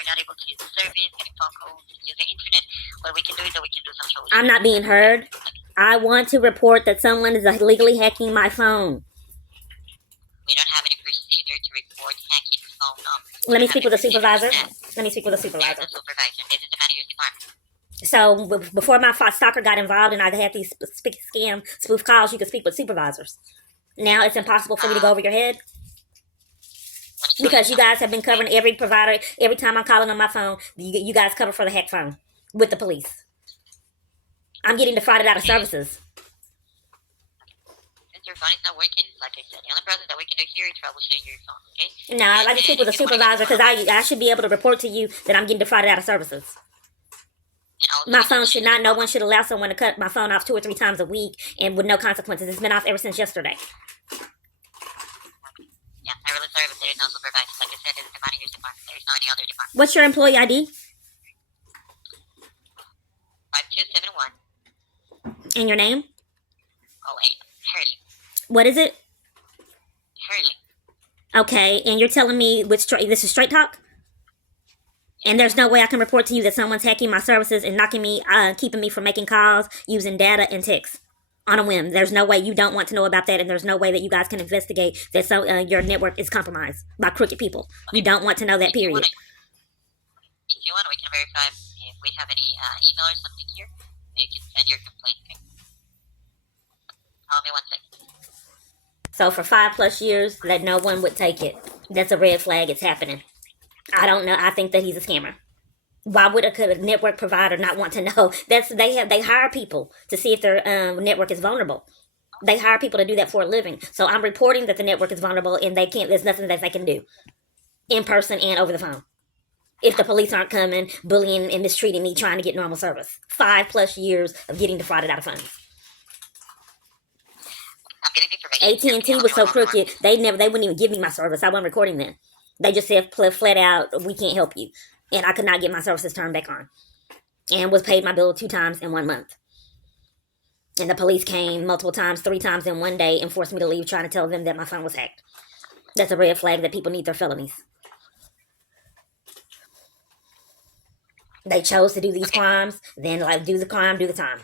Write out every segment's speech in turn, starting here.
we're not able to use the service, getting phone calls, use the internet, what we can do is that we can do some solutions. I'm not being heard. I want to report that someone is illegally hacking my phone. We don't have any procedure to report hacking phone numbers. Let me speak with a supervisor. Let me speak with a There's supervisor. a supervisor. This is the manager's department. So before my stalker got involved and I had these scam spoof calls, you could speak with supervisors. Now it's impossible for me to go over your head because you guys have been covering every provider. Every time I'm calling on my phone, you guys cover for the hack phone with the police. I'm getting defrauded out of services. Since your phone is not working, like I said, the only process that we can do here is troubleshooting your phone, okay? No, I'd like to speak with a supervisor because I should be able to report to you that I'm getting defrauded out of services. My phone should not, no one should allow someone to cut my phone off 2 or 3 times a week and with no consequences. It's been off ever since yesterday. Yeah, I'm really sorry, but there is no supervisor. Like I said, this is the manager's department. There is no any other department. What's your employee ID? 5271. And your name? 08. Hurley. What is it? Hurley. Okay, and you're telling me this is straight talk? And there's no way I can report to you that someone's hacking my services and knocking me, keeping me from making calls, using data and texts on a whim. There's no way. You don't want to know about that, and there's no way that you guys can investigate that your network is compromised by crooked people. You don't want to know that, period. If you want, we can verify if we have any email or something here. You can send your complaint. Okay? Hold me 1 second. So for 5+ years, that no one would take it. That's a red flag. It's happening. I don't know. I think that he's a scammer. Why would a network provider not want to know? They hire people to see if their network is vulnerable. They hire people to do that for a living. So I'm reporting that the network is vulnerable and they can't. There's nothing that they can do in person and over the phone. If the police aren't coming, bullying and mistreating me, trying to get normal service. 5+ years of getting defrauded out of funds. I'm getting information. AT&T was so crooked. They wouldn't even give me my service. I wasn't recording then. They just said flat out, we can't help you. And I could not get my services turned back on. And was paid my bill 2 times in 1 month. And the police came multiple times, 3 times in 1 day, and forced me to leave trying to tell them that my phone was hacked. That's a red flag that people need their felonies. They chose to do these crimes, then do the crime, do the time.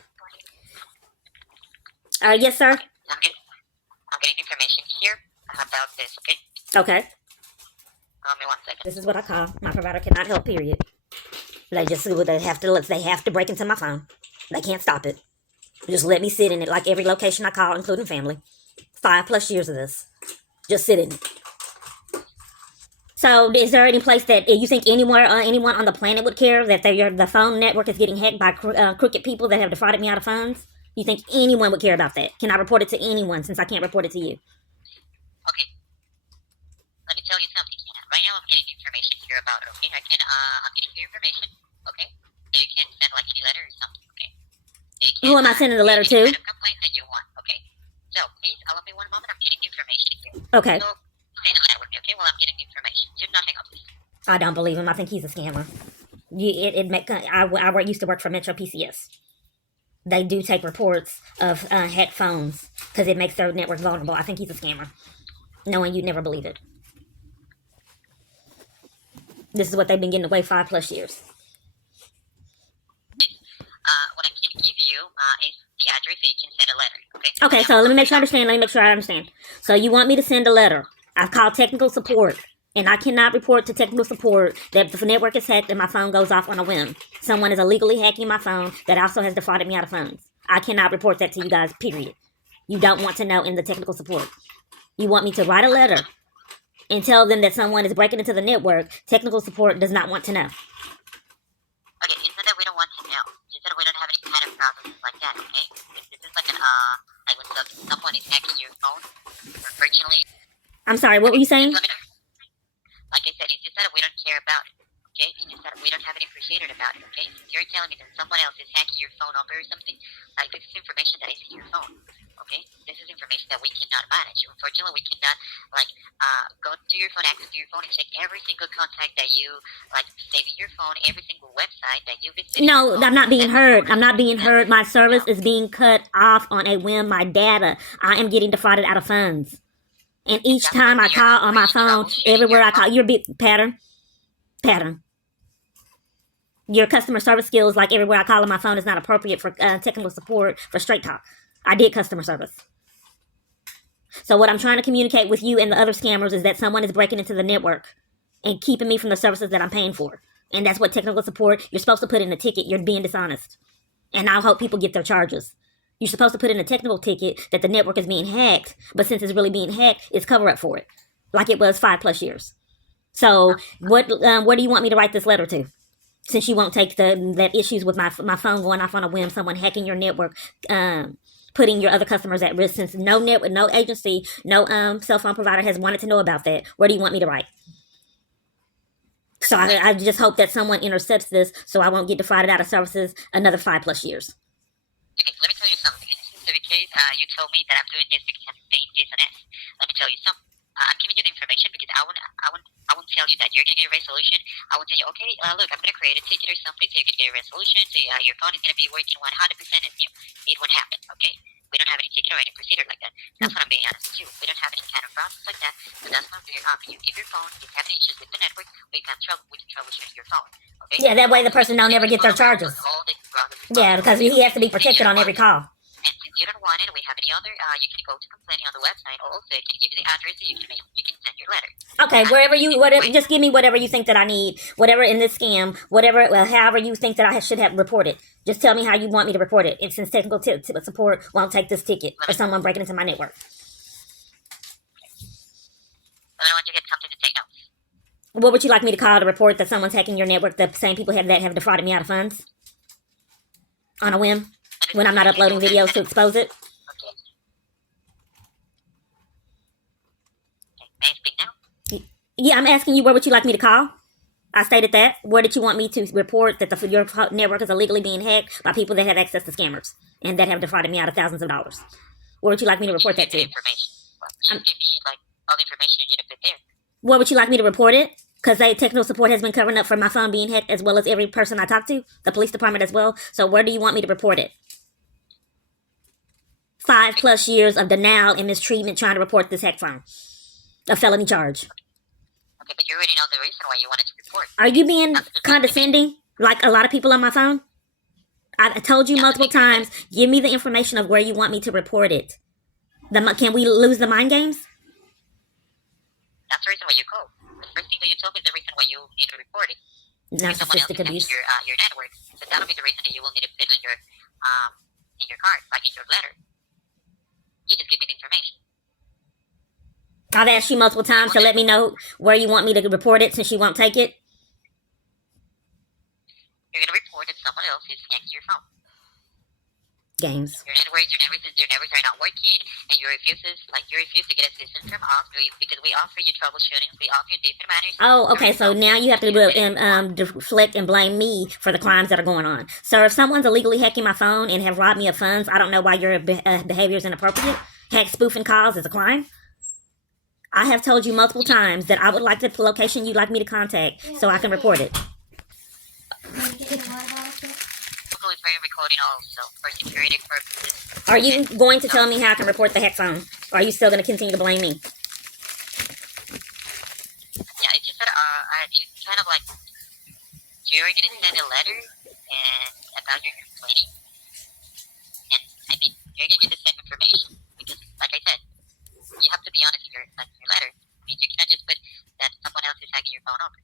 Yes, sir? I'm getting information here about this, okay? Okay. Hold me 1 second. This is what I call my provider cannot help, period. They have to break into my phone. They can't stop it. Just let me sit in it like every location I call, including family. 5+ years of this. Just sit in it. So is there any place that you think anyone on the planet would care that the phone network is getting hacked by crooked people that have defrauded me out of funds? You think anyone would care about that? Can I report it to anyone since I can't report it to you? Okay. Let me tell you something. Right now, I'm getting information here about it, okay? I'm getting your information, okay? So you can send, like, any letter or something, okay? Who am I sending the letter to? Any kind of complaint that you want, okay? So, please, allow me 1 moment. I'm getting information here. Okay. So, stay in the line with me, okay? While I'm getting information. Do not hang up, please. I don't believe him. I think he's a scammer. I used to work for Metro PCS. They do take reports of hacked phones because it makes their network vulnerable. I think he's a scammer. Knowing you'd never believe it. This is what they've been getting away 5+ years. What I can give you is the address so you can send a letter, okay? Okay, so let me make sure I understand. So you want me to send a letter. I've called technical support, and I cannot report to technical support that the network is hacked and my phone goes off on a whim. Someone is illegally hacking my phone that also has defrauded me out of funds. I cannot report that to you guys, period. You don't want to know in the technical support. You want me to write a letter and tell them that someone is breaking into the network. Technical support does not want to know. Okay, it's not that we don't want to know. It's that we don't have any kind of problems like that, okay? This is like like when someone is hacking your phone, unfortunately. I'm sorry, what were you saying? Like I said, it's just that we don't care about it, okay? It's just that we don't have any procedure about it, okay? Since you're telling me that someone else is hacking your phone number or something, like this is information that is in your phone. Okay, this is information that we cannot manage. Unfortunately, we cannot go to your phone, access to your phone, and check every single contact that you save in your phone, every single website that you visit. No, I'm not being heard. I'm not being heard. My service is being cut off on a whim. My data, I am getting defrauded out of funds. And each time I call on my phone, everywhere I call, you're a big pattern. Your customer service skills, like everywhere I call on my phone, is not appropriate for technical support for straight talk. I did customer service. So what I'm trying to communicate with you and the other scammers is that someone is breaking into the network and keeping me from the services that I'm paying for. And that's what technical support, you're supposed to put in a ticket. You're being dishonest. And I hope people get their charges. You're supposed to put in a technical ticket that the network is being hacked, but since it's really being hacked, it's cover up for it, like it was 5+ years. So what do you want me to write this letter to? Since you won't take that issues with my phone going off on a whim, someone hacking your network, putting your other customers at risk. Since no agency, no cell phone provider has wanted to know about that, where do you want me to write? So I just hope that someone intercepts this, so I won't get defrauded out of services another 5+ years. Okay, so let me tell you something. In this specific case, you told me that I'm doing this because I'm saying this and this. Let me tell you something. I'm giving you the information because I won't tell you that you're gonna get a resolution. I will tell you, okay, look, I'm gonna create a ticket or something so you can get a resolution. So your phone is gonna be working 100% as new. It won't happen, okay? We don't have any ticket or any procedure like that. That's what I'm being honest with you. We don't have any kind of process like that. So that's why we're you give your phone, if you have any issues with the network, we can troubleshoot your phone. Okay? Yeah, that way the person don't never get their charges. Yeah, because he has to be protected on every call. And since you don't want it, we have any other, you can go to complaining on the website. Also, I can give you the address so you can send your letter. Okay, just give me whatever you think that I need, whatever in this scam, however you think that I should have reported. Just tell me how you want me to report it. Since technical support won't take this ticket for someone breaking into my network. I want you to get something to take notes. What would you like me to call to report that someone's hacking your network? The same people that have defrauded me out of funds on a whim when I'm not uploading videos to expose it. Okay. May I speak now? Yeah, I'm asking you, where would you like me to call? I stated that. Where did you want me to report that your network is illegally being hacked by people that have access to scammers and that have defrauded me out of thousands of dollars? Where would you like me to report that to? Information. Well, give me all the information you need to put there. Where would you like me to report it? Because technical support has been covering up for my phone being hacked, as well as every person I talk to, the police department as well. So where do you want me to report it? 5+ years of denial and mistreatment trying to report this hack phone. A felony charge. Okay, but you already know the reason why you wanted to report. Are you being condescending like a lot of people on my phone? I told you multiple times, give me the information of where you want me to report it. Can we lose the mind games? That's the reason why you called. The first thing that you told me is the reason why you need to report it. Narcissistic abuse. Your network. So that'll be the reason that you will need to put it in your card, like in your letter. You just give me the information. I've asked you multiple times to let me know where you want me to report it since you won't take it. You're going to report that someone else is hacking your phone. Games. Your networks are not working, and you refuse to get assistance from us because we offer you troubleshooting, we offer you different manners. Oh, okay. So now you have to deflect and blame me for the crimes that are going on. So if someone's illegally hacking my phone and have robbed me of funds, I don't know why your behavior is inappropriate. Hack, spoofing calls is a crime. I have told you multiple times that I would like the location you'd like me to contact so I can report it. Is very recording also for security purposes. Are you going to tell me how I can report the hack phone? Or are you still going to continue to blame me? Yeah, it's just that it's kind of like you're going to send a letter and about your complaining, and I mean you're going to get the same information because, like I said, you have to be honest in your letter. I mean, you cannot just put that someone else is hacking your phone over.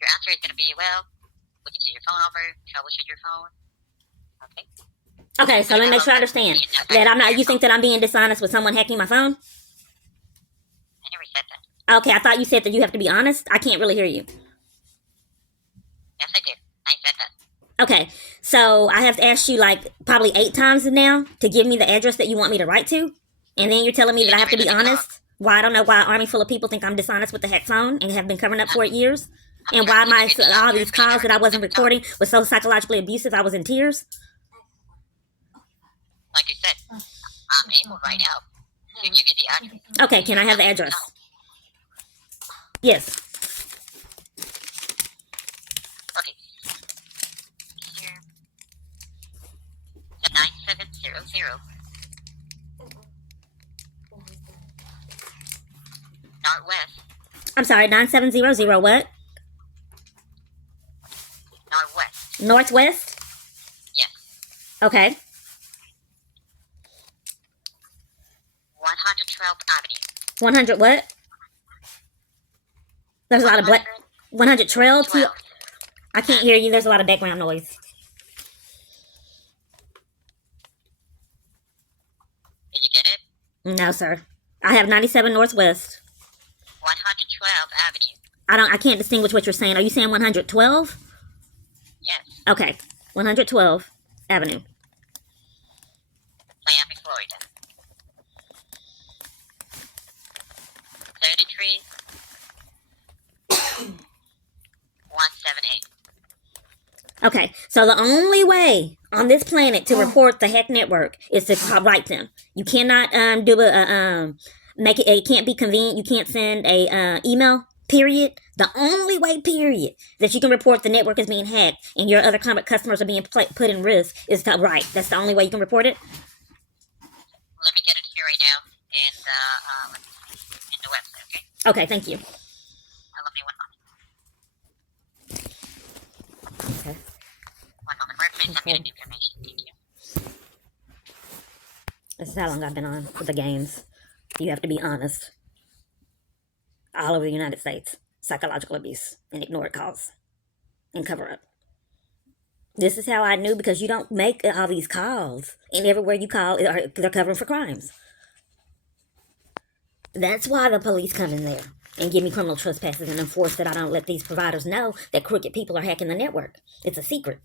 Your answer is going to be, well, we can see your phone over, troubleshoot your phone. Okay, so let me make sure I understand that I'm not. You think that I'm being dishonest with someone hacking my phone? I never said that. Okay, I thought you said that you have to be honest. I can't really hear you. Yes, I did. I said that. Okay, so I have asked you probably 8 times now to give me the address that you want me to write to, and then you're telling me that I have to be honest. Why I don't know why an army full of people think I'm dishonest with the hack phone and have been covering up for it years, and why all these calls that I wasn't recording was so psychologically abusive. I was in tears. Like you said, I'm able right now to give you the address. Okay, can I have the address? Yes. Okay. Here. The 9700 Northwest. I'm sorry, 9700 what? Northwest. Northwest? Yes. Okay. 112th Avenue. 100 what? There's a lot of black. 100 trail? 12. I can't hear you. There's a lot of background noise. Did you get it? No, sir. I have 97 Northwest. 112th Avenue. I can't distinguish what you're saying. Are you saying 112? Yes. Okay. 112 Avenue. Miami, Florida. 33 178. Okay, so the only way on this planet to report the hack network is to write them. You cannot do make it. It can't be convenient. You can't send a email. Period. The only way, period, that you can report the network is being hacked and your other customers are being put in risk is to write. That's the only way you can report it. Let me get it here right now in the website. Okay. Okay, thank you. Allow me 1 moment. Okay. 1 moment. Where please send me the information. Thank you. This is how long I've been on with the games. You have to be honest. All over the United States, psychological abuse and ignored calls and cover up. This is how I knew, because you don't make all these calls, and everywhere you call, they're covering for crimes. That's why the police come in there and give me criminal trespasses and enforce that I don't let these providers know that crooked people are hacking the network. It's a secret.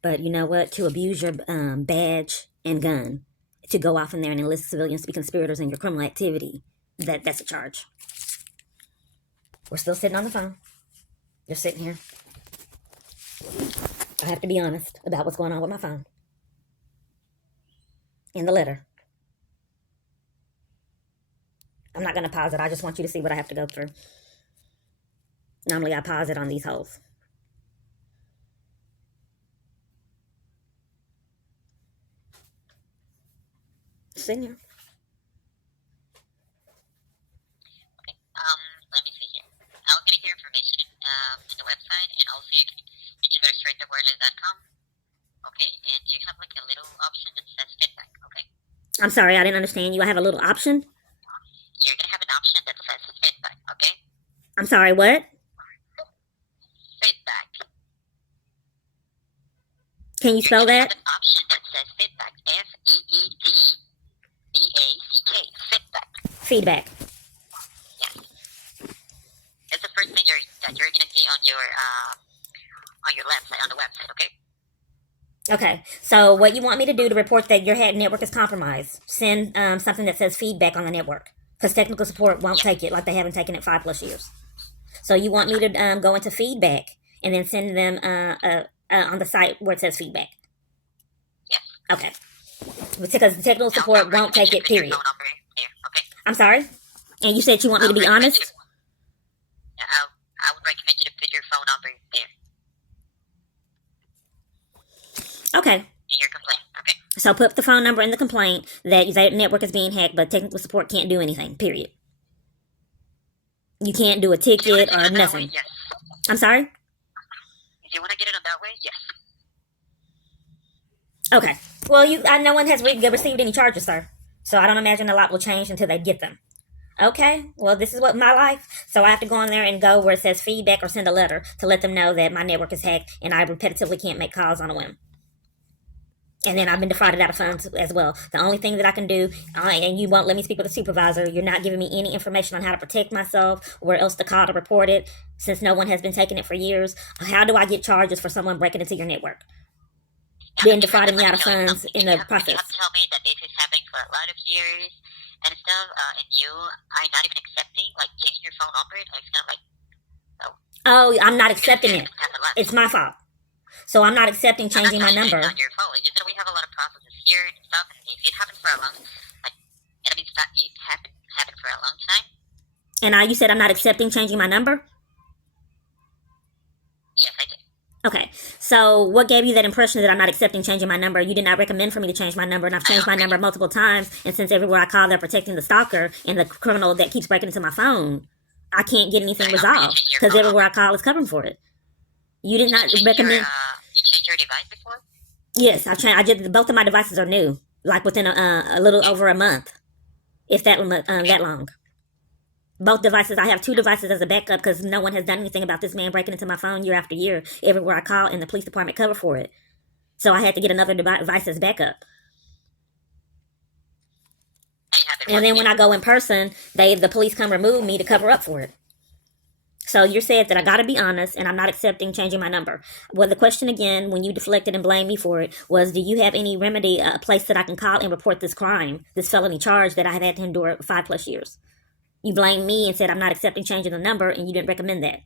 But you know what? To abuse your badge and gun, to go off in there and enlist civilians to be conspirators in your criminal activity, that's a charge. We're still sitting on the phone. Just sitting here. I have to be honest about what's going on with my phone. In the letter. I'm not going to pause it. I just want you to see what I have to go through. Normally I pause it on these holes. Sitting here. Okay. Let me see here. I'll get your information in the website, and also you can go straight to wordless.com. Okay, and you have like a little option that says feedback. Okay. I'm sorry, I didn't understand you. I have a little option. You're gonna have an option that says feedback. Okay. I'm sorry, what? Feedback. Can you spell You're gonna that? have an option that says feedback. FEEDBACK. Feedback. Feedback. Yes. It's the first thing that you're gonna see on your website, on the website. Okay. Okay, so what you want me to do to report that your network is compromised, send something that says feedback on the network, because technical support won't take it, like they haven't taken it 5+ years. So you want me to go into feedback and then send them on the site where it says feedback? Yes. Okay. Because technical support won't take it, period. Phone number there, okay? I'm sorry? And you said you want me to be honest? I would recommend you to put your phone number there Okay. in your complaint, okay? So put the phone number in the complaint that your network is being hacked, but technical support can't do anything, period. You can't do a ticket or nothing. Yes. I'm sorry? If you want to get it on that way, yes. Okay. Well, no one has received any charges, sir. So I don't imagine a lot will change until they get them. Okay. Well, this is what my life. So I have to go in there and go where it says feedback or send a letter to let them know that my network is hacked and I repetitively can't make calls on a whim. And then I've been defrauded out of funds as well. The only thing that I can do, and you won't let me speak with a supervisor, you're not giving me any information on how to protect myself, where else to call to report it, since no one has been taking it for years. How do I get charges for someone breaking into your network? Then defrauding me out of funds in the process. You have to tell me that this is happening for a lot of years and stuff, and you are not even accepting, like, changing your phone number. It's kind of like, oh, I'm not accepting it. It's my fault. So I'm not accepting changing my number. It's not your fault. It's just that we have a lot of processes here and stuff, and if it happened for a long, like, it means that it happened for a long time. And you said I'm not accepting changing my number? Yes, I did. Okay, so what gave you that impression that I'm not accepting changing my number? You did not recommend for me to change my number, and I've changed my number multiple times, and since everywhere I call, they're protecting the stalker and the criminal that keeps breaking into my phone. I can't get anything So how you resolved change your because phone everywhere I number? call is covering for it. You did not You recommend. changed your device before? Yes, I did. Both of my devices are new, like within a little Okay. over a month, if Okay. that long. Both devices. I have two devices as a backup because no one has done anything about this man breaking into my phone year after year. Everywhere I call, and the police department cover for it. So I had to get another device as backup. And you have been And then working when it. I go in person, the police come remove me to cover up for it. So you said that I got to be honest, and I'm not accepting changing my number. Well, the question again, when you deflected and blamed me for it, was, do you have any remedy, a place that I can call and report this crime, this felony charge that I have had to endure 5+ years? You blamed me and said I'm not accepting changing the number, and you didn't recommend that.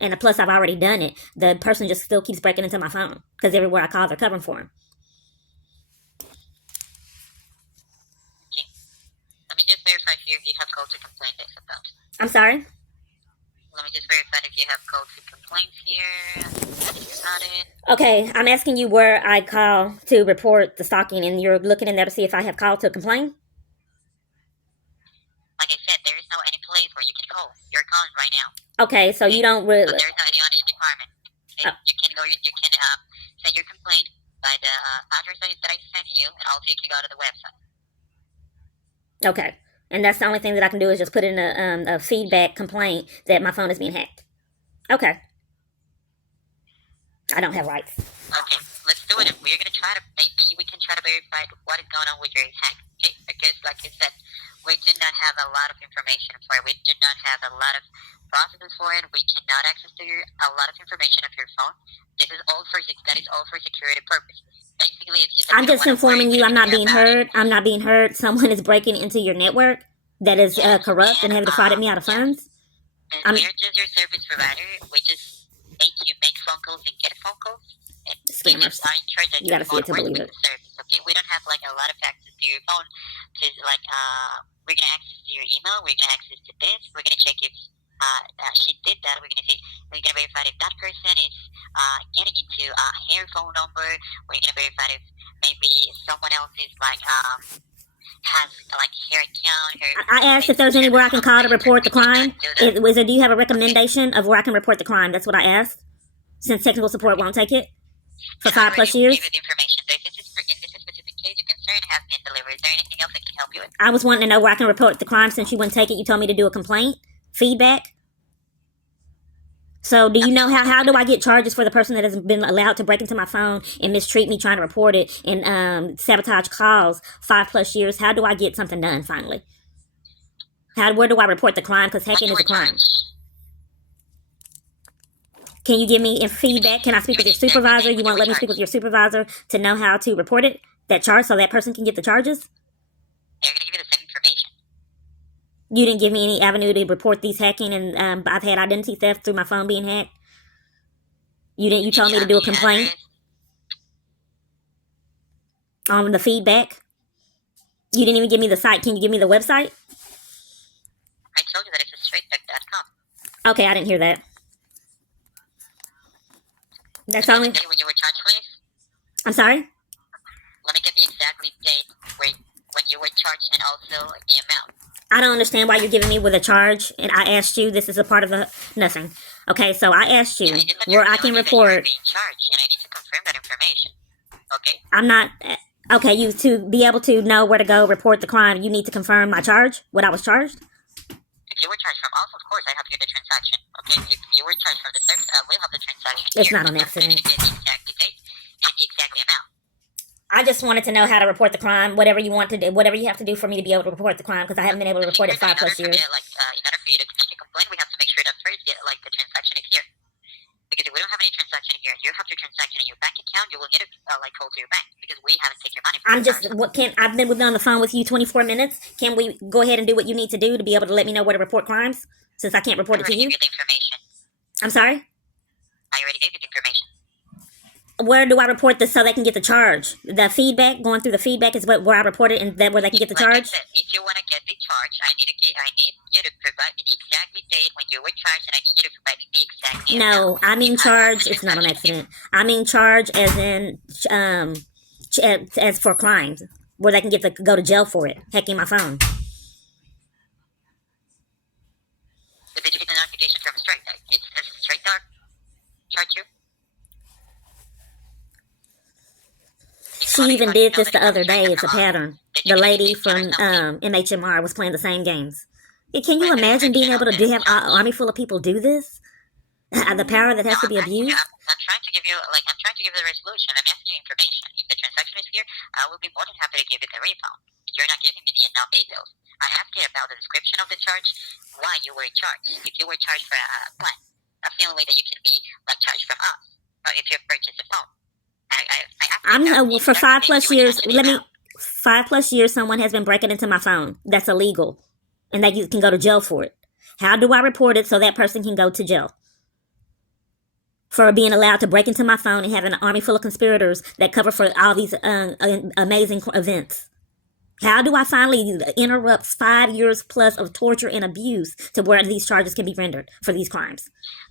And plus, I've already done it. The person just still keeps breaking into my phone because everywhere I call, they're covering for him. Okay. Let me just verify here if you have called to complain this about. I'm sorry? Let me just verify if you have called to complaints here. You got it. Okay, I'm asking you where I call to report the stalking, and you're looking in there to see if I have called to complain? Like I said, there is no any place where you can call. You're calling right now. Okay, so you don't So really. there is no any on each department. Okay? You can go. You can send your complaint by the address that I sent you, and also you can go to the website. Okay. And that's the only thing that I can do is just put in a feedback complaint that my phone is being hacked. Okay. I don't have rights. Okay, let's do it. We're gonna try to maybe we can try to verify what is going on with your hack. Okay, because like I said, we do not have a lot of information for it. We do not have a lot of processes for it. We cannot access to a lot of information of your phone. This is all for that is all for security purposes. Basically, it's just I'm just informing you I'm not being heard. I'm not being heard. Someone is breaking into your network that is corrupt and have defrauded me out of funds. And we're just your service provider. We just make you make phone calls and get phone calls. And Scammers. I encourage that You gotta see it to believe it. service. Okay, we don't have like a lot of access to your phone. To like we're gonna access to your email. We're gonna access to this. We're gonna check if she did that. We're gonna see. We're gonna verify if that person is getting into her phone number. We're gonna verify if maybe someone else is like has like her account. I asked if there's anywhere I can call to report the crime. Do you have a recommendation of where I can report the crime? That's what I asked. Since technical support won't take it for 5+ years. Give you the information. In this specific case, your concern has been delivered. Is there anything else I can help you with? I was wanting to know where I can report the crime since you wouldn't take it. You told me to do a complaint, feedback. So do you know how do I get charges for the person that has been allowed to break into my phone and mistreat me trying to report it and sabotage calls 5+ years? How do I get something done finally? Where do I report the crime? Because hacking is a crime. Can you give me feedback? Can I speak with your supervisor? You won't let me speak with your supervisor to know how to report it, that charge, so that person can get the charges? They're going to give you the same information. You didn't give me any avenue to report these hacking, and I've had identity theft through my phone being hacked. You didn't. You told me to do a complaint on the feedback. You didn't even give me the site. Can you give me the website? I told you that it's straightback.com. Okay, I didn't hear that. That's only. When you were charged, please. I'm sorry. Let me get the exact date when you were charged and also the amount. I don't understand why you're giving me with a charge, and I asked you. This is a part of the nothing. Okay, so I asked you where I can report. Being charged, and I need to confirm that information. Okay. I'm not. Okay, you to be able to know where to go report the crime, you need to confirm my charge, what I was charged. If you were charged from us, of course, I have you the transaction. Okay. If you were charged from the service, I will have the transaction. It's not an accident. The exact date and the exact amount. I just wanted to know how to report the crime. Whatever you want to do, whatever you have to do for me to be able to report the crime, because I haven't been able to report it 5+ years. In order for you to make a complaint, we have to make sure that first, the transaction is here. Because if we don't have any transaction here, you have your transaction in your bank account. You will need to call to your bank because we haven't taken your money. I've been on the phone with you 24 minutes. Can we go ahead and do what you need to do to be able to let me know where to report crimes? Since I can't report it to you. I already gave you the information. I'm sorry. I already gave you the information. Where do I report this so they can get the charge? The feedback, going through the feedback is where I report it, and where they can get the charge. Like I said, if you want to get the charge, I need you to provide me the exact date when you were charged, and I need you to provide me the exact date. No, I mean charge. It's not an accident. I mean charge as in as for crimes where they can go to jail for it, hacking my phone. The She even did this the other day. It's a pattern. The lady from MHMR was playing the same games. Can you imagine being able to have an army full of people do this? The power that has to be abused? I'm trying to give you, I'm trying to give you the resolution. I'm asking you information. If the transaction is here, I will be more than happy to give you the refund. But you're not giving me the enough details. I asked you about the description of the charge, why you were charged. If you were charged for a plan, that's the only way that you can be charged from us. Or if you purchase a phone. For 5+ years, 5+ years, someone has been breaking into my phone. That's illegal. And that you can go to jail for it. How do I report it so that person can go to jail? For being allowed to break into my phone and having an army full of conspirators that cover for all these amazing events. How do I finally interrupt 5 years plus of torture and abuse to where these charges can be rendered for these crimes?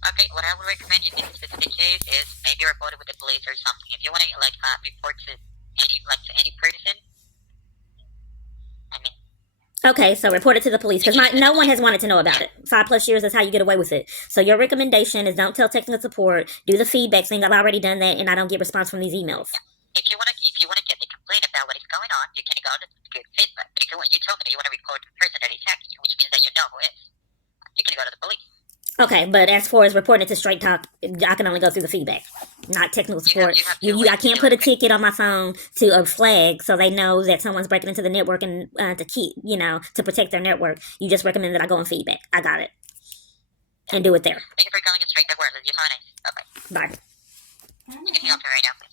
Okay, what I would recommend you in this specific case is maybe report it with the police or something. If you want to report to any person, I mean. Okay, so report it to the police, because no one has wanted to know about it. 5+ years is how you get away with it. So your recommendation is don't tell technical support, do the feedback thing. I've already done that, and I don't get response from these emails. Yeah. If you want to get the complaint about what is going on, you can go to good feedback. But if you told me that you want to report the person that is hacking you, which means that you know who is, you can go to the police. Okay, but as far as reporting it to Straight Talk, I can only go through the feedback, not technical support. I can't put a ticket on my phone to a flag so they know that someone's breaking into the network and to protect their network. You just recommend that I go on feedback. I got it. And do it there. Thank you for calling us Straight Talk Wireless. You have a nice. Bye-bye. Bye. You can help me right now, please.